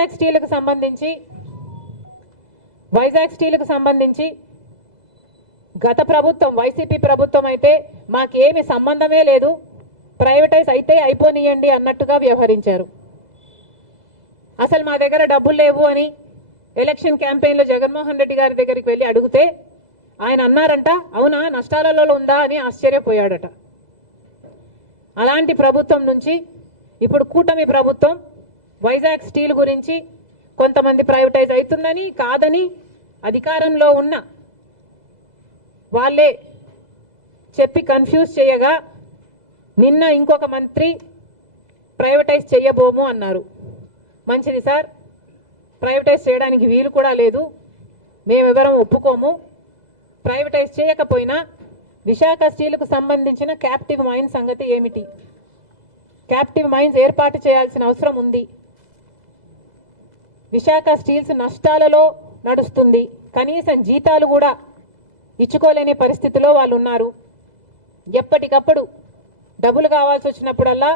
వైజాగ్ స్టీల్కు సంబంధించి వైజాగ్ స్టీల్కు సంబంధించి గత ప్రభుత్వం వైసీపీ ప్రభుత్వం అయితే మాకేమి సంబంధమే లేదు. ప్రైవేటైజ్ అయితే అయిపోనియండి అన్నట్టుగా వ్యవహరించారు. అసలు మా దగ్గర డబ్బులు లేవు అని ఎలక్షన్ క్యాంపెయిన్లో జగన్మోహన్ రెడ్డి గారి దగ్గరికి వెళ్ళి అడిగితే ఆయన అన్నారంట అవునా నష్టాలలో ఉందా? అని ఆశ్చర్యపోయాడట. అలాంటి ప్రభుత్వం నుంచి ఇప్పుడు కూటమి ప్రభుత్వం వైజాగ్ స్టీల్ గురించి కొంతమంది ప్రైవేటైజ్ అవుతుందని కాదని అధికారంలో ఉన్న వాళ్ళే చెప్పి కన్ఫ్యూజ్ చేయగా నిన్న ఇంకొక మంత్రి ప్రైవేటైజ్ చేయబోము అన్నారు. మంచిది సార్. ప్రైవేటైజ్ చేయడానికి వీలు కూడా లేదు. మేమెవరం ఒప్పుకోము. ప్రైవేటైజ్ చేయకపోయినా విశాఖ స్టీల్కు సంబంధించిన క్యాప్టివ్ మైన్ సంగతి ఏమిటి? క్యాప్టివ్ మైన్స్ ఏర్పాటు చేయాల్సిన అవసరం ఉంది. విశాఖ స్టీల్స్ నష్టాలలో నడుస్తుంది. కనీసం జీతాలు కూడా ఇచ్చుకోలేని పరిస్థితిలో వాళ్ళు ఉన్నారు ఎప్పటికప్పుడు డబ్బులు కావాల్సి వచ్చినప్పుడల్లా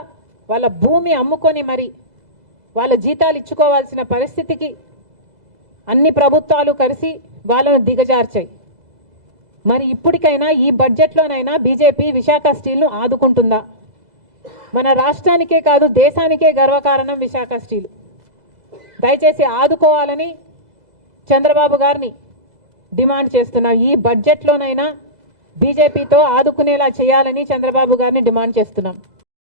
వాళ్ళ భూమి అమ్ముకొని మరి వాళ్ళ జీతాలు ఇచ్చుకోవాల్సిన పరిస్థితికి అన్ని ప్రభుత్వాలు కలిసి వాళ్ళను దిగజార్చాయి. మరి ఇప్పటికైనా ఈ బడ్జెట్లోనైనా బీజేపీ విశాఖ స్టీల్ను ఆదుకుంటుందా? మన రాష్ట్రానికే కాదు దేశానికే గర్వకారణం విశాఖ స్టీల్. దయచేసి ఆదుకోవాలని చంద్రబాబు గారిని డిమాండ్ చేస్తున్నాం. ఈ బడ్జెట్లోనైనా బీజేపీతో ఆదుకునేలా చేయాలని చంద్రబాబు గారిని డిమాండ్ చేస్తున్నాం.